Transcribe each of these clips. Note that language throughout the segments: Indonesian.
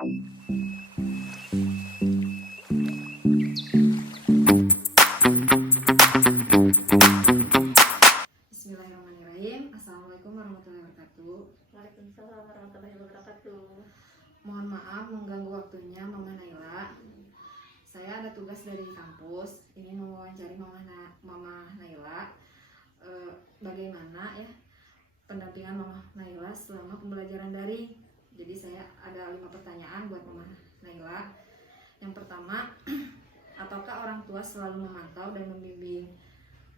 Bismillahirrahmanirrahim. Assalamualaikum warahmatullahi wabarakatuh. Waalaikumsalam warahmatullahi wabarakatuh. Mohon maaf mengganggu waktunya Mama Naila. Saya ada tugas dari kampus. Ini mewawancari Mama Naila. Bagaimana ya pendampingan Mama Naila selama pembelajaran daring. Jadi saya ada 5 pertanyaan buat Mama Naila. Yang pertama, apakah orang tua selalu memantau dan membimbing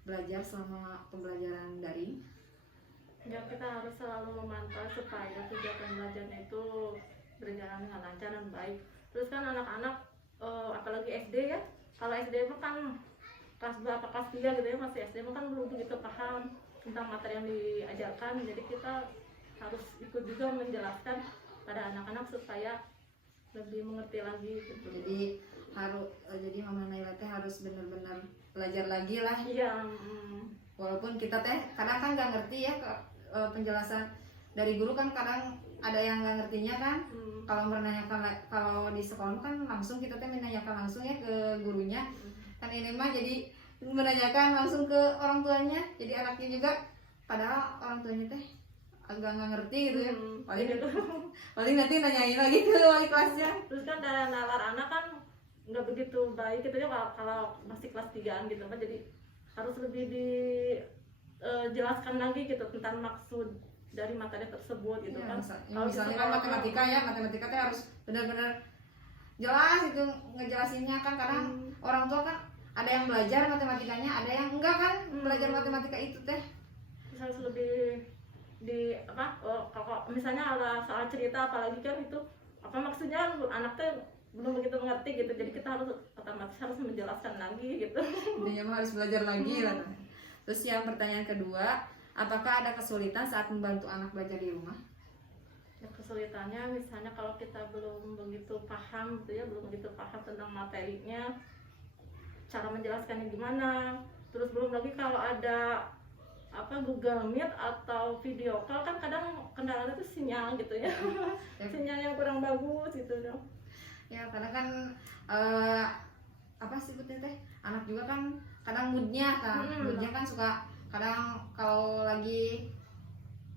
belajar selama pembelajaran daring? Ya, kita harus selalu memantau supaya kegiatan belajarnya itu berjalan dengan lancar dan baik. Terus kan anak-anak apalagi SD ya, kalau SD mah kan kelas berapa, kelas 3 gitu ya, masih SD mah kan belum begitu paham tentang materi yang diajarkan. Jadi kita harus ikut juga menjelaskan pada anak-anak supaya lebih mengerti lagi gitu. Jadi Mama Naila teh harus benar-benar belajar lagi lah. Iya. Walaupun kita teh kadang kan nggak ngerti ya penjelasan dari guru, kan kadang ada yang nggak ngertinya kan. Kalau di sekolah kan langsung kita teh menanyakan langsung ya ke gurunya. Kan ini mah jadi menanyakan langsung ke orang tuanya. Jadi anaknya juga padahal orang tuanya teh agak nggak ngerti gitu ya. Paling nanti nanyain lagi ke wali kelasnya. Terus kan cara nalar anak kan nggak begitu baik gitu ya kalau masih kelas 3-an gitu kan. Jadi harus lebih dijelaskan lagi gitu tentang maksud dari materi tersebut gitu kan. Misalnya kan matematika teh harus benar-benar jelas itu ngejelasinnya kan. Kadang orang tua kan ada yang belajar matematikanya, ada yang enggak kan belajar matematika itu teh. Harus lebih kalau misalnya ada soal cerita apalagi kan itu apa maksudnya anak teh belum begitu mengerti gitu. Jadi kita harus otomatis harus menjelaskan lagi gitu. Intinya harus belajar lagi lah. Terus yang pertanyaan kedua, apakah ada kesulitan saat membantu anak belajar di rumah? Ya, kesulitannya misalnya kalau kita belum begitu paham gitu ya, belum begitu paham tentang materinya, cara menjelaskannya gimana. Terus belum lagi kalau ada Google Meet atau video call kan kadang kendalanya itu sinyal gitu ya. Sinyal yang kurang bagus gitu dong. Ya karena kan sebutnya teh anak juga kan kadang moodnya kan suka kadang kalau lagi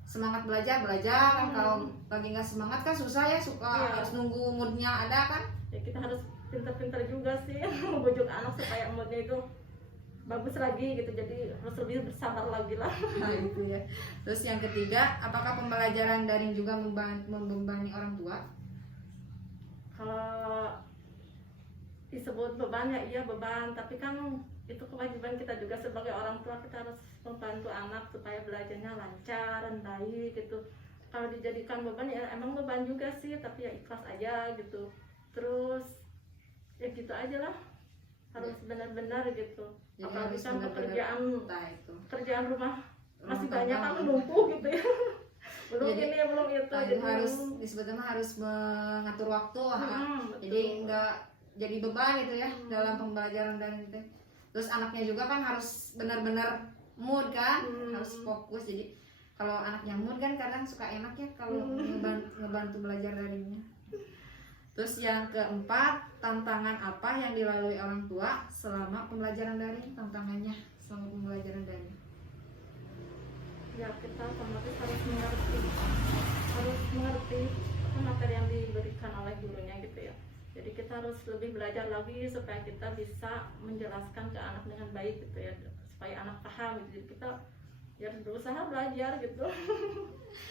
semangat belajar kan, kalau lagi nggak semangat kan susah ya, harus nunggu moodnya ada kan. Ya kita harus pintar-pintar juga sih membujuk anak supaya moodnya itu bagus lagi gitu. Jadi harus lebih bersabar lagi lah. Nah itu ya. Terus yang ketiga, apakah pembelajaran daring juga membebani orang tua? Kalau disebut beban ya iya beban, tapi kan itu kewajiban kita juga sebagai orang tua. Kita harus membantu anak supaya belajarnya lancar dan baik gitu. Kalau dijadikan beban ya emang beban juga sih, tapi ya ikhlas aja gitu. Terus ya gitu aja lah, harus benar-benar gitu. Jadi apalagi kan kerjaan rumah masih banyak kan menumpuk gitu ya. belum itu jadi harus disebutnya harus mengatur waktu jadi nggak jadi beban gitu ya dalam pembelajaran daring itu. Terus anaknya juga kan harus benar-benar mood kan, harus fokus. Jadi kalau anaknya mood kan kadang suka enak ya kalau ngebantu belajar daringnya. Terus yang keempat, tantangan apa yang dilalui orang tua selama pembelajaran daring? Tantangannya selama pembelajaran daring. Ya kita otomatis harus mengerti materi yang diberikan oleh gurunya gitu ya. Jadi kita harus lebih belajar lagi supaya kita bisa menjelaskan ke anak dengan baik gitu ya, supaya anak paham gitu. Jadi kita ya berusaha belajar gitu.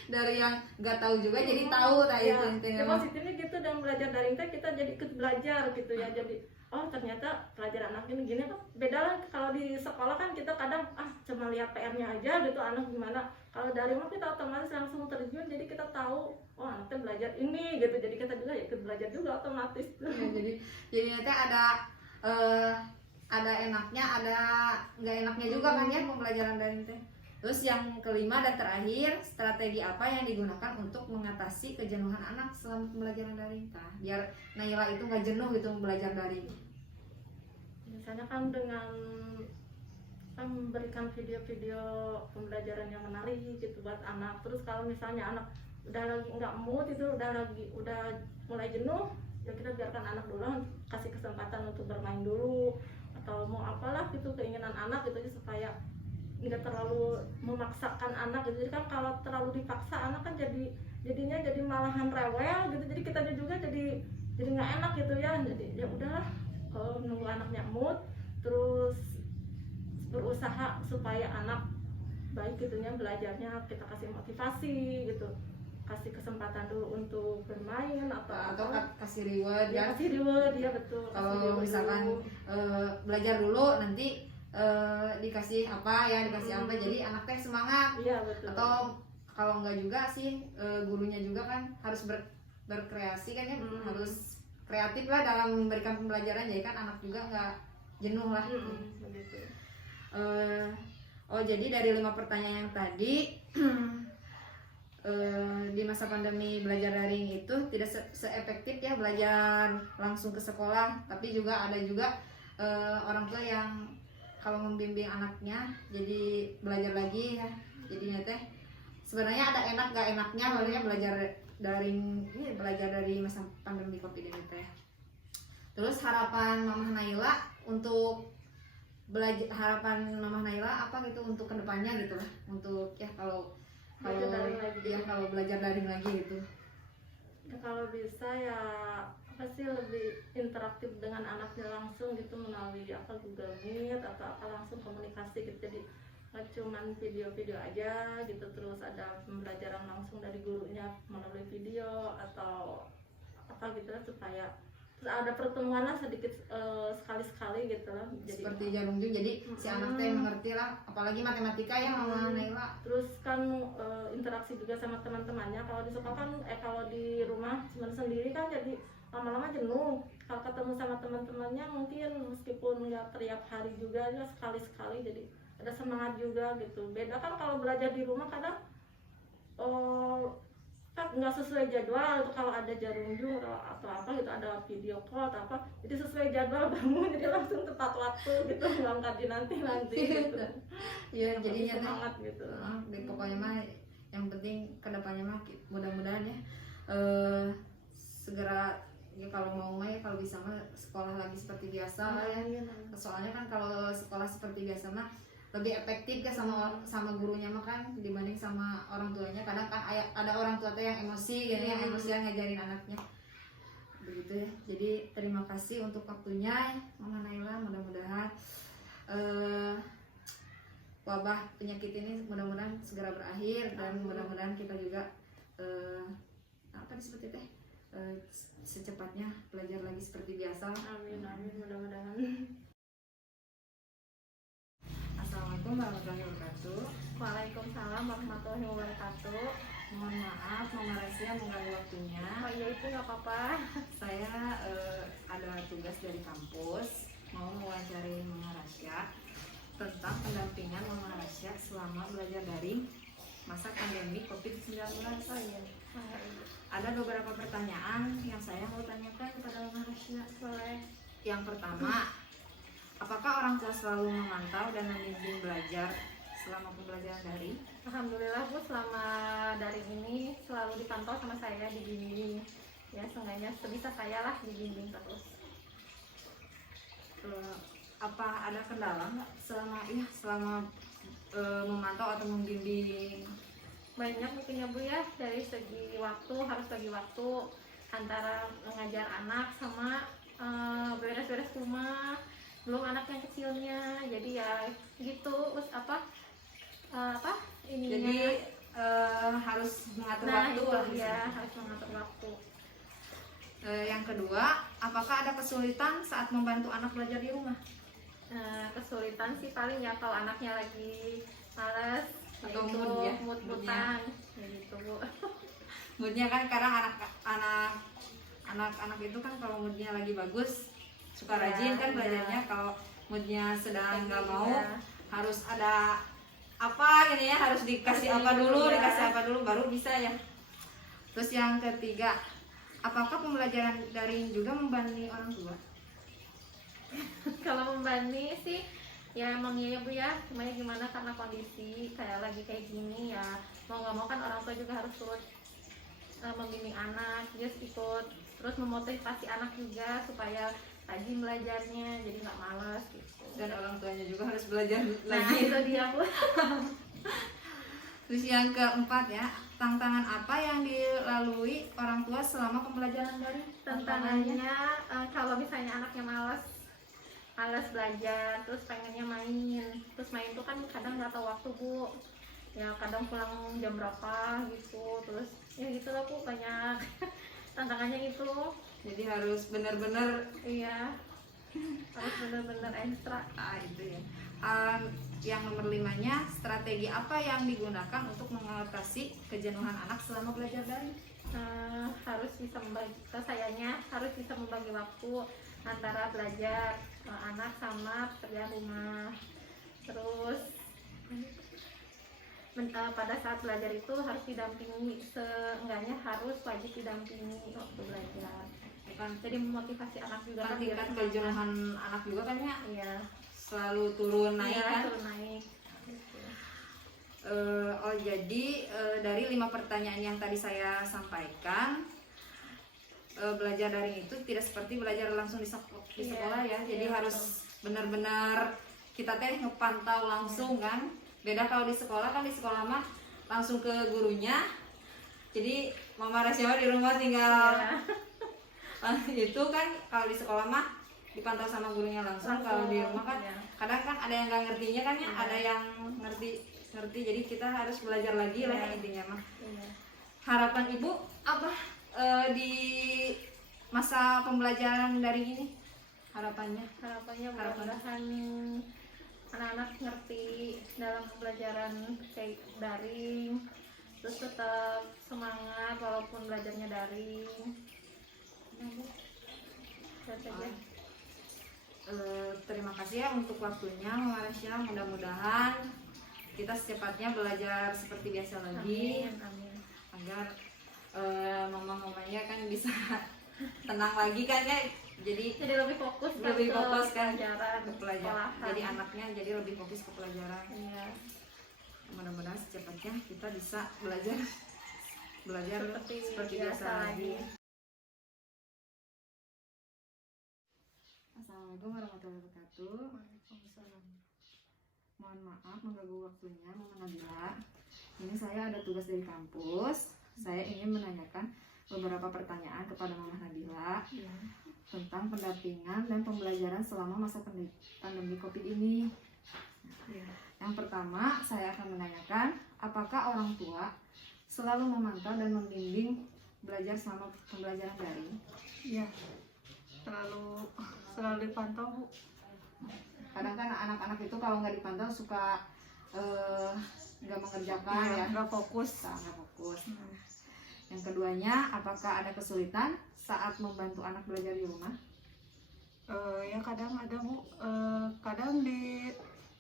Dari yang nggak tahu juga jadi tahu itu intinya. Positifnya gitu, dan belajar daring teh kita jadi ikut belajar gitu ya. Jadi oh ternyata pelajaran anak ini gini kan beda lah. Kalau di sekolah kan kita kadang cuma lihat PR-nya aja gitu anak gimana. Kalau daring mah kita otomatis langsung terjun, jadi kita tahu oh anaknya belajar ini gitu. Jadi kita juga ikut belajar juga otomatis. Ya, jadi nanti ada enaknya, ada nggak enaknya juga kan ya pembelajaran daring teh. Terus yang kelima dan terakhir, strategi apa yang digunakan untuk mengatasi kejenuhan anak selama pembelajaran daring? Biar Naila itu nggak jenuh gitu belajar daring. Misalnya kan dengan memberikan video-video pembelajaran yang menarik gitu buat anak. Terus kalau misalnya anak udah lagi nggak mood itu, udah mulai jenuh, ya kita biarkan anak dulu, kasih kesempatan untuk bermain dulu atau mau apalah gitu keinginan anak gitu, supaya nggak terlalu memaksakan anak gitu. Jadi kan kalau terlalu dipaksa anak kan jadinya jadi malahan rewel gitu, jadi kita juga jadi nggak enak gitu ya. Jadi ya udahlah, nunggu anaknya mood, terus berusaha supaya anak baik gitunya belajarnya, kita kasih motivasi gitu, kasih kesempatan dulu untuk bermain atau kasih reward ya, kan. kasih reward ya, betul. Kalau misalkan belajar dulu nanti dikasih apa ya, apa, jadi anak teh semangat. Iya, betul. Atau kalau enggak juga sih gurunya juga kan harus berkreasi kan ya, harus kreatif lah dalam memberikan pembelajaran, jadi kan anak juga nggak jenuh lah. Begitu. Jadi dari 5 pertanyaan yang tadi di masa pandemi belajar daring itu tidak seefektif ya belajar langsung ke sekolah, tapi juga ada juga orang tua yang kalau membimbing anaknya jadi belajar lagi ya, jadinya teh sebenarnya ada enak gak enaknya makanya belajar daring ini, belajar dari masa pandemi Covid ini teh. Terus harapan Mama Naila untuk belajar, harapan Mama Naila apa gitu untuk kedepannya gitu lah, untuk ya kalau belajar daring lagi gitu. Ya, kalau bisa ya pasti lebih interaktif dengan anaknya langsung gitu, melalui Google Meet atau langsung komunikasi gitu. Jadi nggak cuman video-video aja gitu, terus ada pembelajaran langsung dari gurunya melalui video atau gitu lah, supaya ada pertemuan lah sedikit sekali-sekali gitu lah. Jadi seperti jarum jum, jadi si anak teh mengerti lah, apalagi matematika ya Mama Naila. Terus kan interaksi juga sama teman-temannya. Kalau di sekolah kan kalau di rumah cuma sendiri kan jadi lama-lama jenuh. Kalau ketemu sama teman-temannya mungkin meskipun nggak tiap hari juga ya, sekali-sekali, jadi ada semangat juga gitu. Beda kan kalau belajar di rumah kadang kan nggak sesuai jadwal itu, kalau ada jarum jum atau apa gitu, ada video call atau apa, jadi sesuai jadwal bangun, jadi langsung tepat waktu gitu, nggak dinanti gitu. Ya jadinya semangat gitu. Pokoknya mah yang penting kedepannya mah mudah-mudahan ya segera ya, kalau mau mah ya, kalau bisa mah sekolah lagi seperti biasa lah ya. Soalnya kan kalau sekolah seperti biasa mah lebih efektif ya sama gurunya mah kan dibanding sama orang tuanya. Kadang kan ada orang tua tuh yang emosi gitu ya, emosian ngajarin anaknya begitu ya. Jadi terima kasih untuk waktunya Mama Naila, mudah-mudahan wabah penyakit ini mudah-mudahan segera berakhir, dan mudah-mudahan kita juga seperti teh secepatnya belajar lagi seperti biasa. Amin mudah-mudahan. Assalamualaikum warahmatullahi wabarakatuh. Waalaikumsalam warahmatullahi wabarakatuh. Mohon maaf Mama Rasia mengganggu waktunya. Oh iya, itu nggak apa-apa. Saya ada tugas dari kampus, mau mewawancari Mama Rasia tentang pendampingan Mama Rasia selama belajar daring masa pandemi COVID-19. Oh iya. Ada beberapa pertanyaan yang saya mau tanyakan kepada Mama Rasia. Boleh. Yang pertama, apakah orang tua selalu memantau dan membimbing belajar selama pembelajaran daring? Alhamdulillah Bu, selama daring ini selalu dipantau sama saya, dibimbing. Ya, seenggaknya sebisa saya lah dibimbing terus. Apa ada kendala nggak selama memantau atau membimbing? Banyak mungkin ya Bu ya, dari segi waktu, harus bagi waktu antara mengajar anak sama beres-beres rumah, belum anak yang kecilnya, jadi ya gitu. Terus ininya, jadi harus mengatur waktu itu lah ya, harus mengatur waktu. Yang kedua, apakah ada kesulitan saat membantu anak belajar di rumah? Kesulitan sih paling ya kalau anaknya lagi malas atau gitu, mood-moodan ya gitu Bu. Moodnya kan kadang anak-anak itu kan kalau moodnya lagi bagus suka rajin kan belajarnya. Kalau moodnya sedang nggak mau, harus ada apa gitu ya, harus dikasih apa dulu baru bisa ya. Terus yang ketiga, apakah pembelajaran daring juga membebani orang tua? Kalau membebani sih ya emang iya Bu ya, cuma gimana karena kondisi kayak lagi kayak gini ya, mau nggak mau kan orang tua juga harus turut membimbing anak, just ikut terus memotivasi anak juga supaya rajin belajarnya, jadi nggak malas gitu. Dan orang tuanya juga harus belajar Nah lagi. itu dia Bu. Terus yang keempat ya, tantangan apa yang dilalui orang tua selama pembelajaran daring? Tantangannya kalau misalnya anaknya malas belajar, terus pengennya main, terus main tuh kan kadang nggak tahu waktu Bu, ya kadang pulang jam berapa gitu, terus ya gitu lah Bu, banyak tantangannya itu. Jadi harus benar-benar Iya, harus bener-bener ekstra. itu ya. Yang nomor 5-nya, strategi apa yang digunakan untuk mengatasi kejenuhan anak selama belajar daring? Harus bisa membagi, sayanya harus bisa membagi waktu antara belajar anak sama pekerjaan rumah. Terus pada saat belajar itu harus didampingi, seenggaknya harus wajib didampingi waktu belajar. Jadi memotivasi anak juga Kan kan tingkat biar kejenuhan anak juga kan ya iya selalu turun naik iya, kan? turun naik gitu. Jadi dari 5 pertanyaan yang tadi saya sampaikan, belajar daring itu tidak seperti belajar langsung di sekolah ya. Jadi iya, harus benar-benar kita teh ngepantau langsung kan. Beda kalau di sekolah, kan di sekolah mah langsung ke gurunya. Jadi Mama Rasya di rumah tinggal itu kan. Kalau di sekolah mah dipantau sama gurunya langsung. Kalau di rumah kan iya. kadang kan ada yang nggak ngertinya kan ya, ada yang ngerti. Jadi kita harus belajar lagi lah ya intinya mah. Iya. Harapan Ibu apa di masa pembelajaran daring ini? Harapannya Mudah-mudahan anak-anak ngerti dalam pembelajaran kayak daring, terus tetap semangat walaupun belajarnya daring. Terima kasih ya untuk waktunya Mama Rasya. Mudah-mudahan kita secepatnya belajar seperti biasa lagi. Amin. Agar mama-mamanya kan bisa tenang lagi kan ya. Jadi lebih fokus kan pelajaran, ke pelajaran. sekolahan. Jadi anaknya jadi lebih fokus ke pelajaran. Iya. Mudah-mudahan secepatnya kita bisa belajar seperti biasa lagi. Assalamualaikum warahmatullahi wabarakatuh. Mohon maaf mengganggu waktunya Mama Nabila. Ini saya ada tugas dari kampus. Saya ingin menanyakan beberapa pertanyaan kepada Mama Nabila tentang pendampingan dan pembelajaran selama masa pandemi COVID ini. Yang pertama, saya akan menanyakan apakah orang tua selalu memantau dan membimbing belajar selama pembelajaran daring? Iya, selalu dipantau Bu. Kadang kan anak-anak itu kalau nggak dipantau suka nggak mengerjakan ya, Nggak fokus. sangat fokus. Yang keduanya, apakah ada kesulitan saat membantu anak belajar di rumah? Ya kadang ada Bu. Kadang di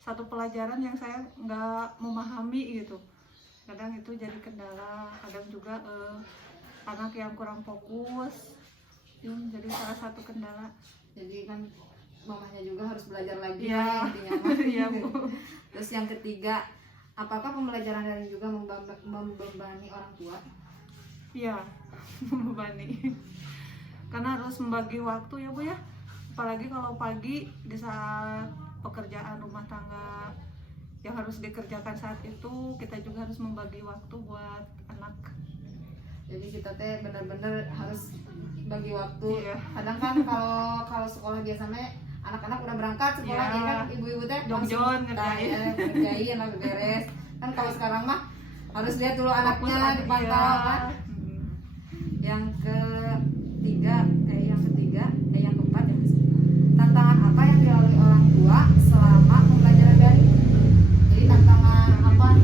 satu pelajaran yang saya nggak memahami gitu. Kadang itu jadi kendala. Kadang juga anak yang kurang fokus. Itu jadi salah satu kendala. Jadi kan mamanya juga harus belajar lagi Iya. ya, intinya mah. Iya Bu. Terus yang ketiga, apakah pembelajaran daring juga membebani orang tua? Iya, membebani. Karena harus membagi waktu ya Bu ya. Apalagi kalau pagi di saat pekerjaan rumah tangga yang harus dikerjakan saat itu, kita juga harus membagi waktu buat anak. Jadi kita teh benar-benar harus bagi waktu. Iya. Kadang kan kalau sekolah biasanya anak-anak udah berangkat sekolah, Iya. ya kan ibu-ibu teh Jong-jong ngerjain atau beres. Kan kalau sekarang mah harus lihat dulu anaknya Fokus, dipantau iya. kan. Yang keempat ya, tantangan apa yang dilalui orang tua selama pembelajaran daring? Jadi tantangan apa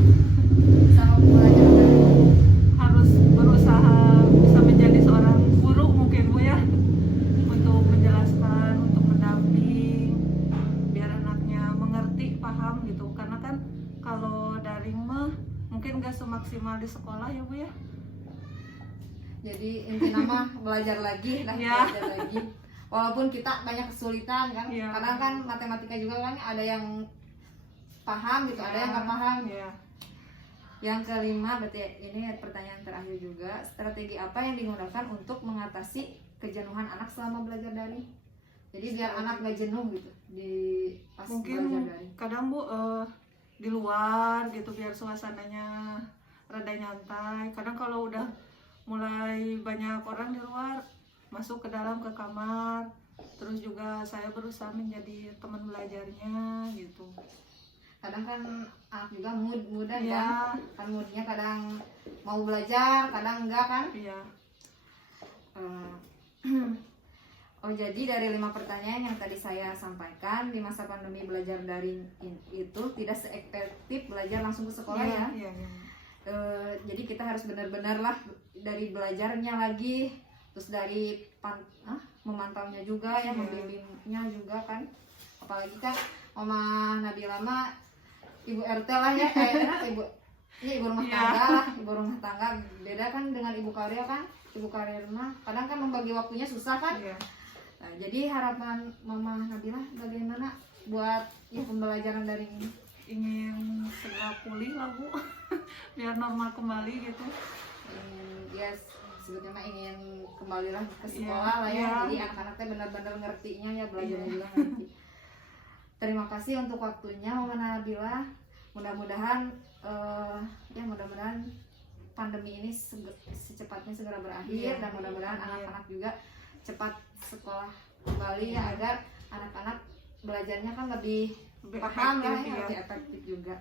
selama pembelajaran daring? Harus berusaha bisa menjadi seorang guru mungkin Bu ya, untuk menjelaskan, untuk mendamping biar anaknya mengerti, paham gitu. Karena kan kalau daring mah mungkin gak semaksimal di sekolah ya Bu ya. Jadi inti nama belajar lagi lah, Ya. belajar lagi. Walaupun kita banyak kesulitan kan, Ya. kadang kan matematika juga kan ada yang paham gitu, ada yang nggak paham. Ya. Yang kelima, berarti ini pertanyaan terakhir juga. Strategi apa yang digunakan untuk mengatasi kejenuhan anak selama belajar daring? Jadi biar anak gak jenuh gitu di pas Mungkin belajar daring. kadang Bu di luar gitu biar suasananya rada nyantai. Kadang kalau udah mulai banyak orang di luar, masuk ke dalam ke kamar. Terus juga saya berusaha menjadi teman belajarnya gitu. Kadang kan anak juga muda Iya. kan moodnya kadang mau belajar, kadang enggak kan. Iya. Oh, jadi dari 5 pertanyaan yang tadi saya sampaikan, di masa pandemi belajar daring itu tidak seefektif belajar langsung ke sekolah ya. Iya, iya. Jadi kita harus benar-benar lah dari belajarnya lagi, terus dari memantaunya juga ya, Iya. membimbingnya juga kan. Apalagi kan Mama Nabila mah ibu RT lah ya, kayaknya ibu rumah Iya. tangga lah, ibu rumah tangga. Beda kan dengan ibu karya kan, ibu karya mah kadang kan membagi waktunya susah kan. Iya. Nah, jadi harapan Mama Nabila bagaimana buat ya pembelajaran daring ini? Ingin segera pulih lah Bu, biar normal kembali gitu. Yes, sebetulnya mah ingin kembali lah ke Iya, sekolah lah ya. iya. Jadi anak-anaknya benar-benar ngertinya ya, belajarnya Iya. juga ngerti. Terima kasih untuk waktunya Mama Nabila. Mudah-mudahan mudah-mudahan pandemi ini secepatnya segera berakhir, Iya. dan mudah-mudahan Iya. anak-anak juga cepat sekolah kembali ya, agar anak-anak belajarnya kan lebih paham efektif, lah ya, iya. lebih efektif juga.